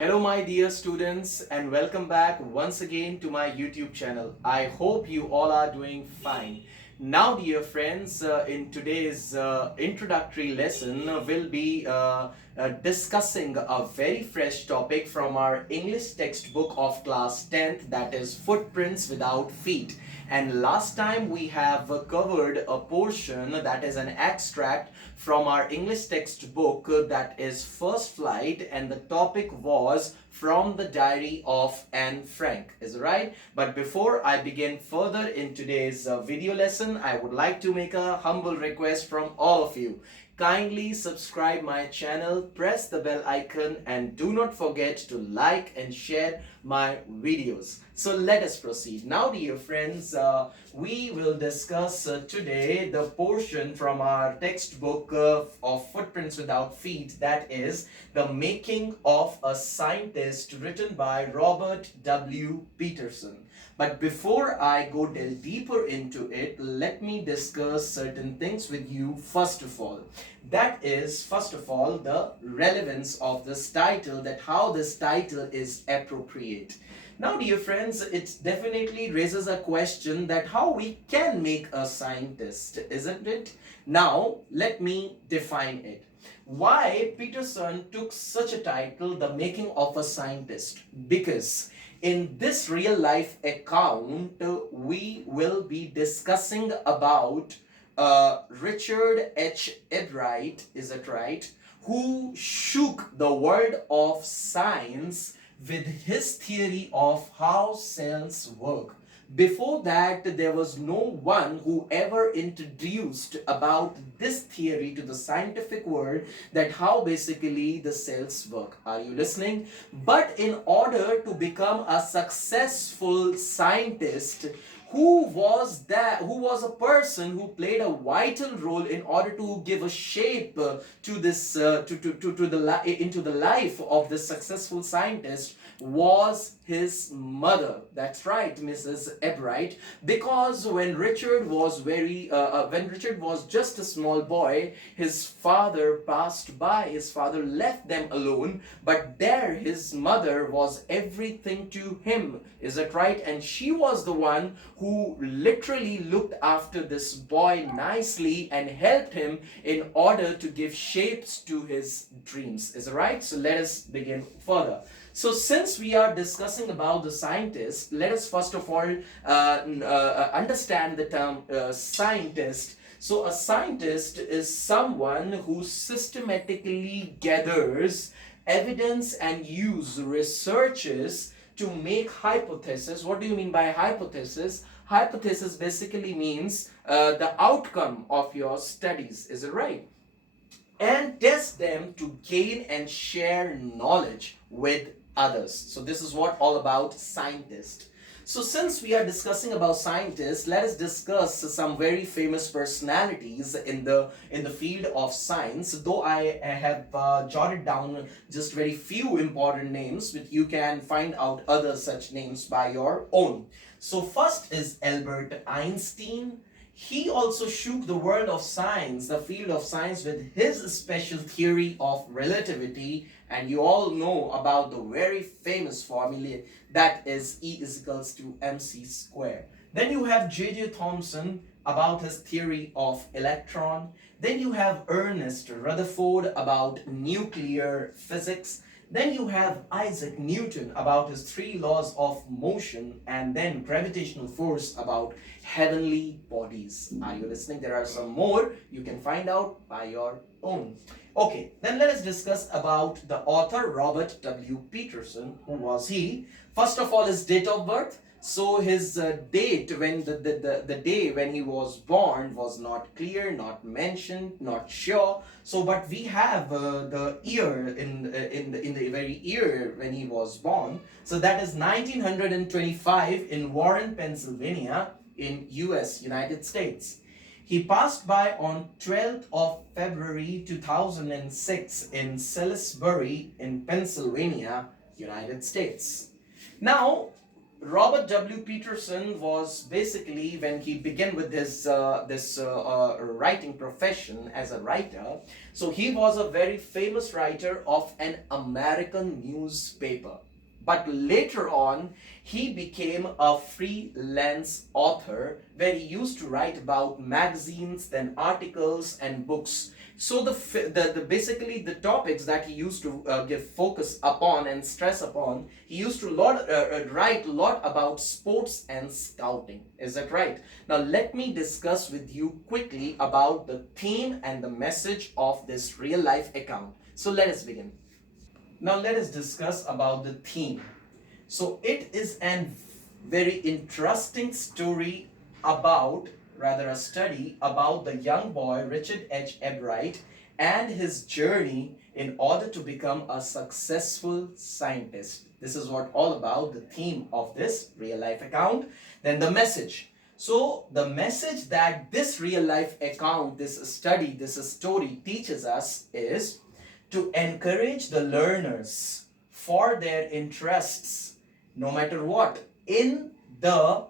Hello, my dear students, and welcome back once again to my YouTube channel. I hope you all are doing fine. Now, dear friends, in today's introductory lesson, we'll be discussing a very fresh topic from our English textbook of class 10th, that is Footprints Without Feet. And last time we have covered a portion that is an extract from our English textbook that is First Flight, and the topic was From the Diary of Anne Frank. Is it right? But before I begin further in today's video lesson, I would like to make a humble request from all of you. Kindly subscribe my channel, press the bell icon, and do not forget to like and share my videos. So let us proceed. Now, dear friends, we will discuss today the portion from our textbook of Footprints Without Feet, that is The Making of a Scientist, written by Robert W. Peterson. But before I go delve deeper into it, let me discuss certain things with you first of all. That is, first of all, the relevance of this title, that how this title is appropriate. Now, dear friends, it definitely raises a question that how we can make a scientist, isn't it? Now, let me define it. Why Peterson took such a title, The Making of a Scientist? Because in this real life account, we will be discussing about Richard H. Ebright, is it right? Who shook the world of science with his theory of how cells work. Before that, there was no one who ever introduced about this theory to the scientific world, that how basically the cells work. Are you listening? But in order to become a successful scientist, who was a person who played a vital role in order to give a shape to this to the into the life of this successful scientist, was his mother. That's right, Mrs. Ebright. Because when Richard was just a small boy, his father passed by. His father left them alone, but there his mother was everything to him. Is that right? And she was the one who literally looked after this boy nicely and helped him in order to give shapes to his dreams. Is that right? So let us begin further. So since we are discussing about the scientist, let us first of all understand the term scientist. So a scientist is someone who systematically gathers evidence and use researches to make hypothesis. What do you mean by hypothesis? Hypothesis basically means the outcome of your studies. Is it right? And test them to gain and share knowledge with others. So this is what all about scientist. So since we are discussing about scientists, let us discuss some very famous personalities in the field of science. Though I have jotted down just very few important names, but you can find out other such names by your own. So first is Albert Einstein. He also shook the world of science, the field of science, with his special theory of relativity. And you all know about the very famous formula, that is E is equals to mc square. Then you have J.J. Thomson about his theory of electron. Then you have Ernest Rutherford about nuclear physics. Then you have Isaac Newton about his three laws of motion, and then gravitational force about heavenly bodies. Are you listening? There are some more you can find out by your own. Okay, then let us discuss about the author Robert W. Peterson. Who was he? First of all, his date of birth. So his date, when the day when he was born, was not clear, not mentioned, not sure. So but we have the year in the very year when he was born. So that is 1925 in Warren, Pennsylvania, in US, United States. He passed by on 12th of February 2006 in Salisbury in Pennsylvania, United States. Now, Robert W. Peterson was basically, when he began with his this writing profession as a writer, so he was a very famous writer of an American newspaper. But later on, he became a freelance author where he used to write about magazines, then articles and books. So the basically the topics that he used to give focus upon and stress upon, he used to write a lot about sports and scouting. Is that right? Now let me discuss with you quickly about the theme and the message of this real life account. So let us begin. Now let us discuss about the theme. So it is an very interesting story about, rather a study about the young boy Richard H. Ebright and his journey in order to become a successful scientist. This is what all about the theme of this real life account. Then the message. So the message that this real life account, this study, this story teaches us is to encourage the learners for their interests, no matter what, in the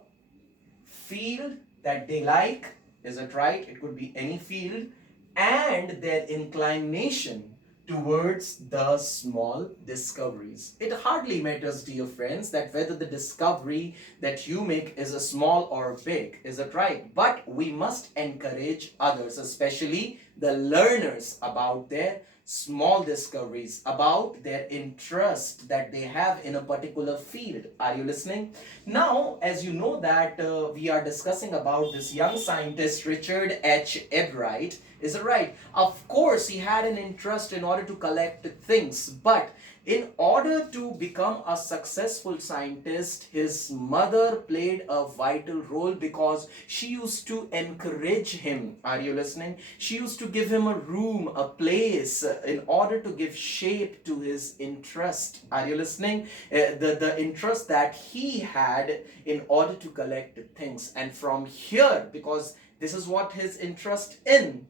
field that they like. Is it right? It could be any field, and their inclination towards the small discoveries. It hardly matters, dear friends, that whether the discovery that you make is a small or big. Is it right? But we must encourage others, especially the learners, about their small discoveries, about their interest that they have in a particular field. Are you listening? Now, as you know that we are discussing about this young scientist Richard H. Ebright. Is it right? Of course, he had an interest in order to collect things, but in order to become a successful scientist, his mother played a vital role because she used to encourage him. Are you listening? She used to give him a room, a place, in order to give shape to his interest. Are you listening? The interest that he had in order to collect things. And from here, because this is what his interest in,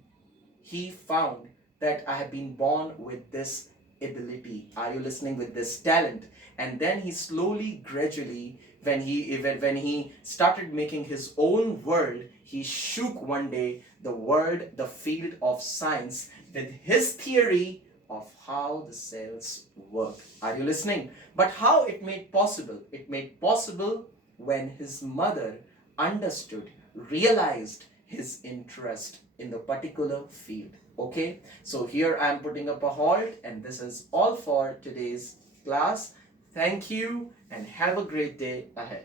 he found that I have been born with this ability. Are you listening? With this talent. And then he slowly, gradually, when he started making his own world, he shook one day the world, the field of science, with his theory of how the cells work. Are you listening? But how it made possible? It made possible when his mother understood, realized his interest in the particular field. Okay, so here I am putting up a halt, and this is all for today's class. Thank you and have a great day ahead.